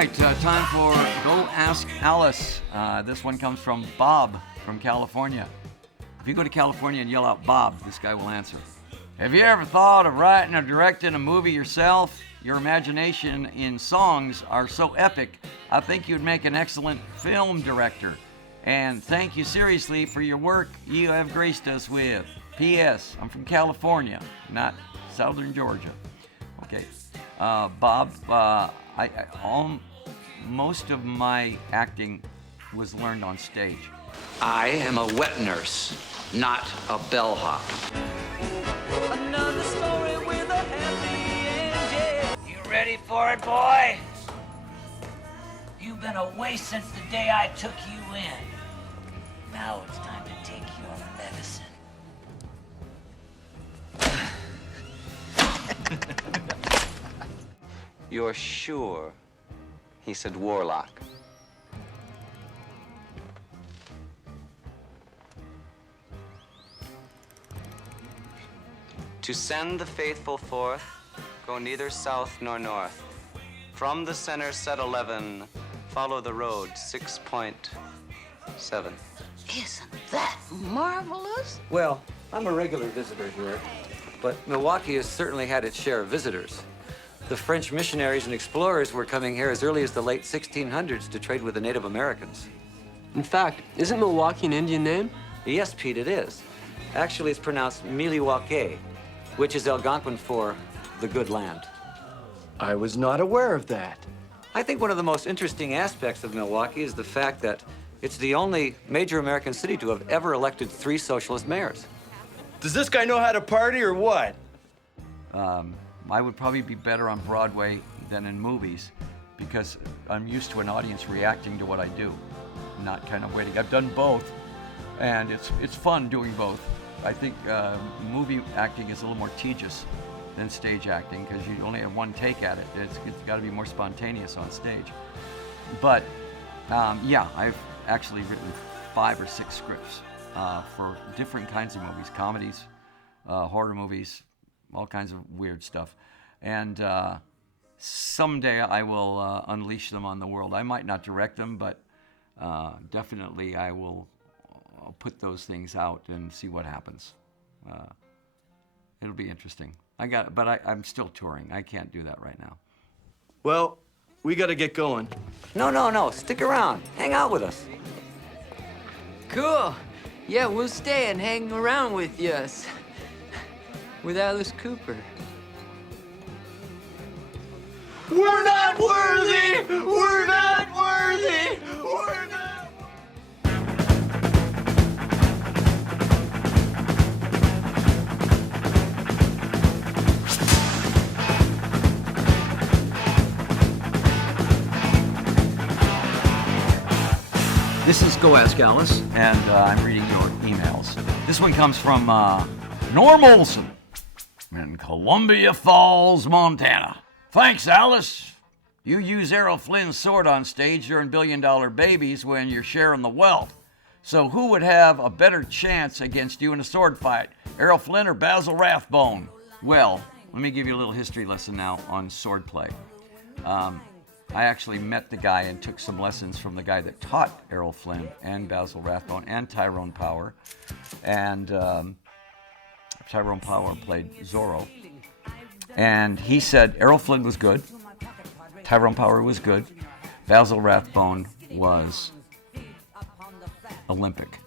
right, time for Go Ask Alice. This one comes from Bob from California. If you go to California and yell out Bob, this guy will answer. Have you ever thought of writing or directing a movie yourself? Your imagination in songs are so epic, I think you'd make an excellent film director. And thank you seriously for your work you have graced us with. P.S. I'm from California, not Southern Georgia. Okay. Bob, most of my acting was learned on stage. I am a wet nurse, not a bellhop. Another story with a happy ending. You ready for it, boy? You've been away since the day I took you in. Now it's time to take your medicine. You're sure? He said warlock. To send the faithful forth, go neither south nor north. From the center set 11, follow the road 6.7. Isn't that marvelous? Well, I'm a regular visitor here, but Milwaukee has certainly had its share of visitors. The French missionaries and explorers were coming here as early as the late 1600s to trade with the Native Americans. In fact, isn't Milwaukee an Indian name? Yes, Pete, it is. Actually, it's pronounced Miliwake, which is Algonquin for the good land. I was not aware of that. I think one of the most interesting aspects of Milwaukee is the fact that it's the only major American city to have ever elected 3 socialist mayors. Does this guy know how to party or what? I would probably be better on Broadway than in movies because I'm used to an audience reacting to what I do, not kind of waiting. I've done both, and it's fun doing both. I think movie acting is a little more tedious than stage acting because you only have one take at it. It's got to be more spontaneous on stage. But yeah, I've actually written 5 or 6 scripts for different kinds of movies, comedies, horror movies, all kinds of weird stuff. And someday I will unleash them on the world. I might not direct them, but definitely I will put those things out and see what happens. It'll be interesting. I'm still touring. I can't do that right now. Well, we gotta get going. No, stick around. Hang out with us. Cool. Yeah, we'll stay and hang around with you. With Alice Cooper. We're not worthy! We're not worthy! We're not... This is Go Ask Alice, and I'm reading your emails. This one comes from Norm Olson in Columbia Falls, Montana. Thanks, Alice. You use Errol Flynn's sword on stage during Billion Dollar Babies when you're sharing the wealth. So who would have a better chance against you in a sword fight, Errol Flynn or Basil Rathbone? Well, let me give you a little history lesson now on sword play. I actually met the guy and took some lessons from the guy that taught Errol Flynn and Basil Rathbone and Tyrone Power. And Tyrone Power played Zorro. And he said Errol Flynn was good, Tyrone Power was good, Basil Rathbone was Olympic.